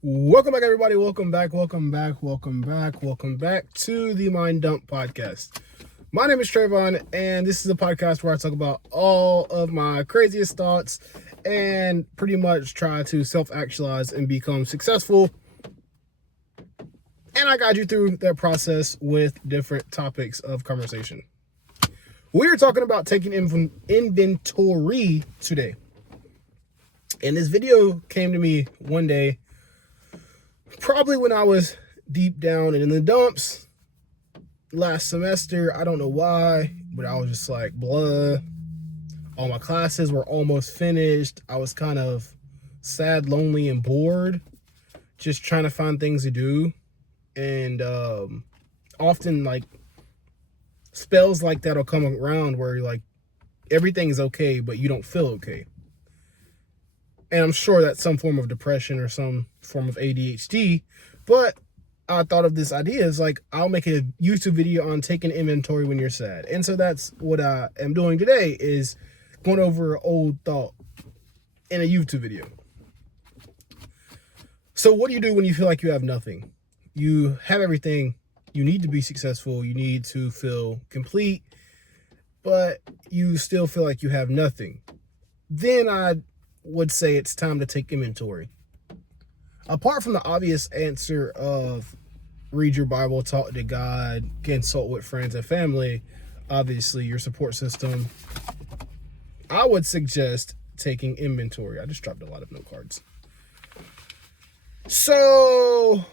Welcome back, everybody. Welcome back to the Mind Dump Podcast. My name is Trayvon, and this is a podcast where I talk about all of my craziest thoughts and pretty much try to self-actualize and become successful. And I guide you through that process with different topics of conversation. We're talking about taking inventory today. And this video came to me one day, probably when I was deep down and in the dumps last semester. I don't know why, but I was just like, blah. All my classes were almost finished. I was kind of sad, lonely, and bored, just trying to find things to do. And often, like, spells like that will come around where you're like, everything's okay, but you don't feel okay. And I'm sure that's some form of depression or some form of ADHD. But I thought of this idea is like, I'll make a YouTube video on taking inventory when you're sad. And so that's what I am doing today, is going over an old thought in a YouTube video. So what do you do when you feel like you have nothing? You have everything. You need to be successful. You need to feel complete, but you still feel like you have nothing. Then I would say it's time to take inventory. Apart from the obvious answer of read your Bible, talk to God, consult with friends and family, obviously your support system, I would suggest taking inventory. I just dropped a lot of note cards. So,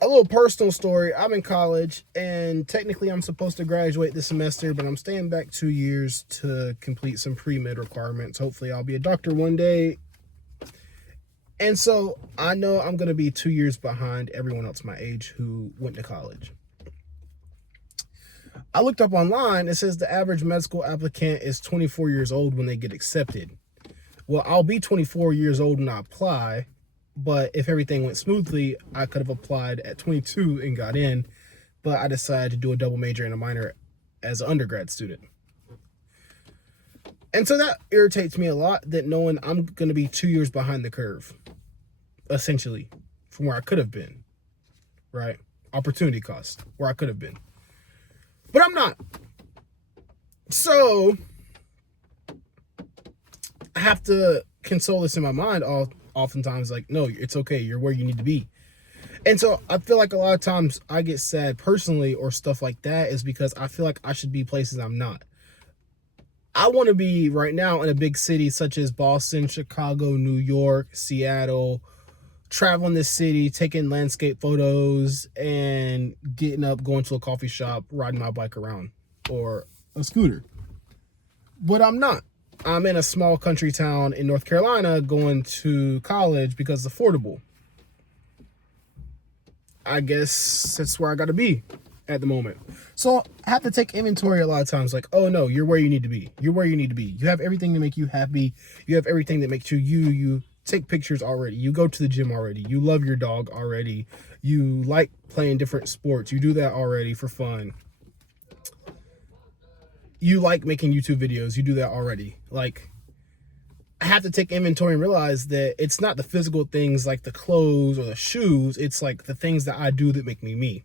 a little personal story. I'm in college, and technically I'm supposed to graduate this semester, but I'm staying back 2 years to complete some pre-med requirements. Hopefully I'll be a doctor one day. And so I know I'm going to be 2 years behind everyone else my age who went to college. I looked up online. It says the average med school applicant is 24 years old when they get accepted. Well, I'll be 24 years old when I apply. But if everything went smoothly, I could have applied at 22 and got in. But I decided to do a double major and a minor as an undergrad student. And so that irritates me a lot, that knowing I'm going to be 2 years behind the curve, essentially, from where I could have been, right? Opportunity cost, where I could have been. But I'm not. So I have to console this in my mind oftentimes, like, no, it's okay, you're where you need to be. And so I feel like a lot of times I get sad personally or stuff like that is because I feel like I should be places I'm not. I want to be right now in a big city such as Boston, Chicago, New York, Seattle, traveling this city, taking landscape photos, and getting up, going to a coffee shop, riding my bike around, or a scooter. But I'm not. I'm in a small country town in North Carolina going to college because it's affordable. I guess that's where I got to be at the moment. So I have to take inventory a lot of times, like, oh no, you're where you need to be. You're where you need to be. You have everything to make you happy. You have everything that makes you you. You take pictures already. You go to the gym already. You love your dog already. You like playing different sports. You do that already for fun. You like making YouTube videos. You do that already. Like, I have to take inventory and realize that it's not the physical things like the clothes or the shoes. It's like the things that I do that make me me.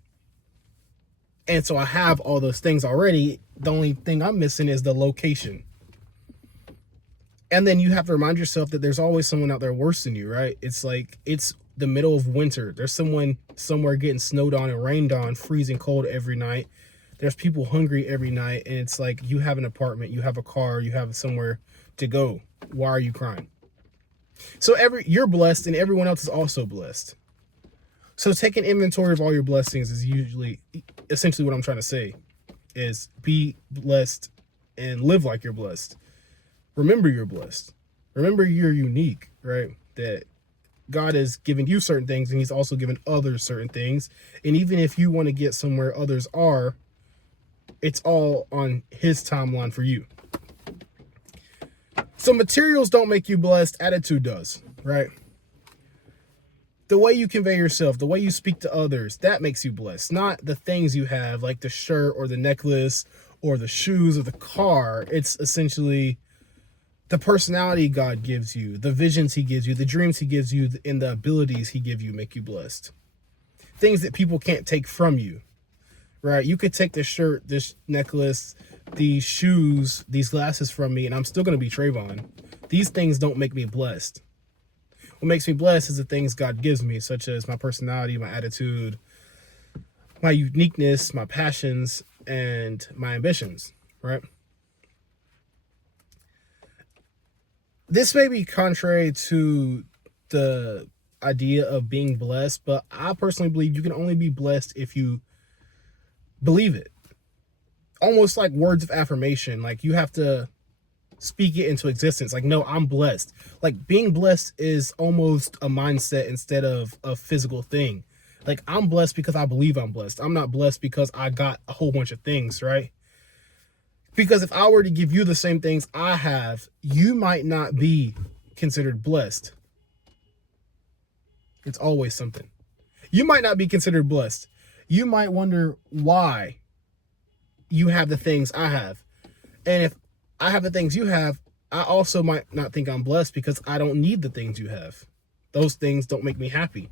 And so I have all those things already. The only thing I'm missing is the location. And then you have to remind yourself that there's always someone out there worse than you, right? It's like, it's the middle of winter. There's someone somewhere getting snowed on and rained on, freezing cold every night. There's people hungry every night. And it's like, you have an apartment, you have a car, you have somewhere to go. Why are you crying? So you're blessed and everyone else is also blessed. So taking inventory of all your blessings is essentially what I'm trying to say, is be blessed and live like you're blessed. Remember you're blessed. Remember you're unique, right? That God has given you certain things and he's also given others certain things. And even if you want to get somewhere others are, it's all on his timeline for you. So materials don't make you blessed. Attitude does, right? The way you convey yourself, the way you speak to others, that makes you blessed. Not the things you have, like the shirt or the necklace or the shoes or the car. It's essentially The personality God gives you, the visions he gives you, the dreams he gives you, and the abilities he gives you make you blessed. Things that people can't take from you, right? You could take this shirt, this necklace, these shoes, these glasses from me, and I'm still going to be Trayvon. These things don't make me blessed. What makes me blessed is the things God gives me, such as my personality, my attitude, my uniqueness, my passions, and my ambitions, right? This may be contrary to the idea of being blessed, but I personally believe you can only be blessed if you believe it. Almost like words of affirmation. Like you have to speak it into existence. Like, no, I'm blessed. Like being blessed is almost a mindset instead of a physical thing. Like I'm blessed because I believe I'm blessed. I'm not blessed because I got a whole bunch of things, right? Because if I were to give you the same things I have, you might not be considered blessed. It's always something. You might not be considered blessed. You might wonder why you have the things I have. And if I have the things you have, I also might not think I'm blessed because I don't need the things you have. Those things don't make me happy.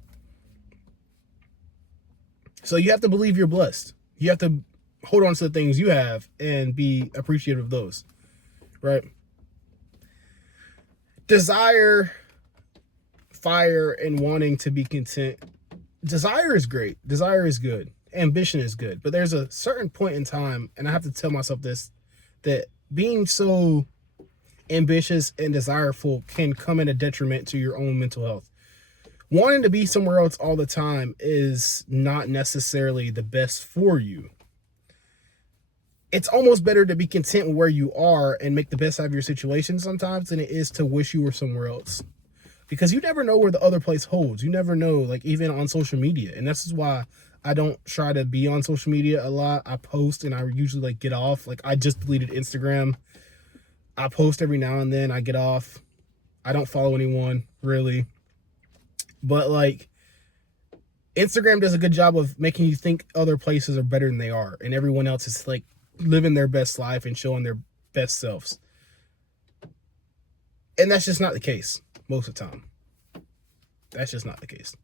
So you have to believe you're blessed. You have to hold on to the things you have and be appreciative of those, right? Desire, fire, and wanting to be content. Desire is great. Desire is good. Ambition is good. But there's a certain point in time, and I have to tell myself this, that being so ambitious and desireful can come at a detriment to your own mental health. Wanting to be somewhere else all the time is not necessarily the best for you. It's almost better to be content where you are and make the best out of your situation sometimes than it is to wish you were somewhere else. Because you never know where the other place holds. You never know, like even on social media. And this is why I don't try to be on social media a lot. I post and I usually like get off. Like I just deleted Instagram. I post every now and then. I get off. I don't follow anyone really. But like Instagram does a good job of making you think other places are better than they are. And everyone else is like living their best life and showing their best selves. And that's just not the case most of the time. That's just not the case.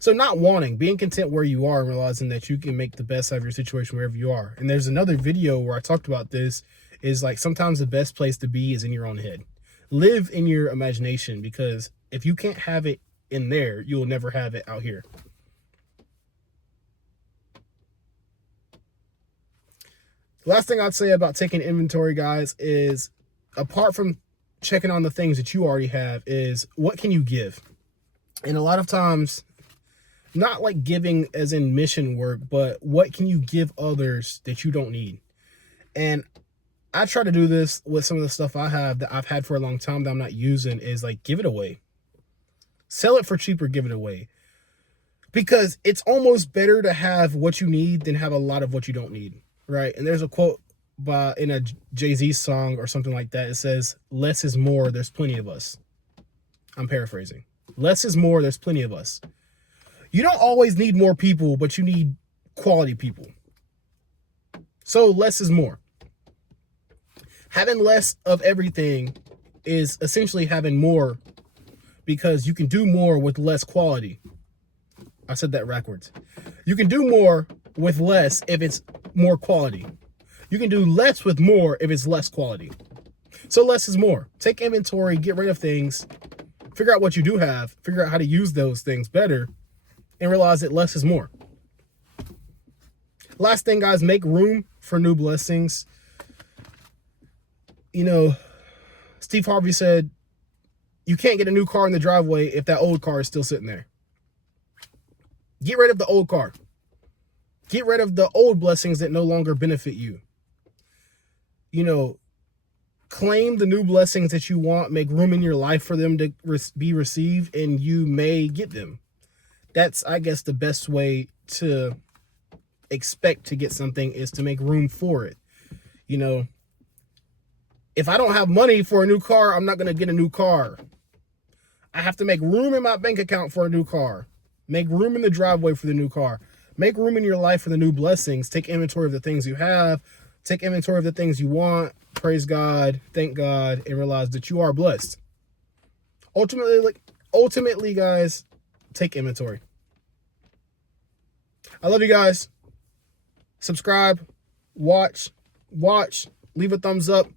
So not wanting, being content where you are and realizing that you can make the best out of your situation wherever you are. And there's another video where I talked about this, is like sometimes the best place to be is in your own head. Live in your imagination, because if you can't have it in there, you'll never have it out here. The last thing I'd say about taking inventory, guys, is apart from checking on the things that you already have, is what can you give? And a lot of times, not like giving as in mission work, but what can you give others that you don't need? And I try to do this with some of the stuff I have that I've had for a long time that I'm not using, is like give it away. Sell it for cheaper, give it away. Because it's almost better to have what you need than have a lot of what you don't need, right? And there's a quote in a Jay-Z song or something like that. It says, less is more, there's plenty of us. I'm paraphrasing. Less is more, there's plenty of us. You don't always need more people, but you need quality people. So less is more. Having less of everything is essentially having more, because you can do more with less quality. I said that backwards. You can do more with less if it's more quality. You can do less with more if it's less quality. So less is more. Take inventory, get rid of things, figure out what you do have, figure out how to use those things better, and realize that less is more. Last thing, guys, make room for new blessings. You know, Steve Harvey said, you can't get a new car in the driveway if that old car is still sitting there. Get rid of the old car. Get rid of the old blessings that no longer benefit you. You know, claim the new blessings that you want. Make room in your life for them to be received, and you may get them. That's, I guess, the best way to expect to get something, is to make room for it. You know, if I don't have money for a new car, I'm not going to get a new car. I have to make room in my bank account for a new car. Make room in the driveway for the new car. Make room in your life for the new blessings. Take inventory of the things you have. Take inventory of the things you want. praise God, thank God, and realize that you are blessed. Ultimately, guys, take inventory. I love you guys. Subscribe, watch, leave a thumbs up,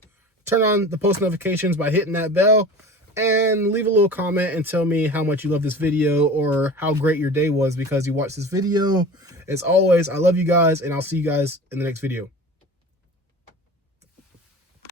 turn on the post notifications by hitting that bell, and leave a little comment and tell me how much you love this video or how great your day was because you watched this video. As always, I love you guys, and I'll see you guys in the next video.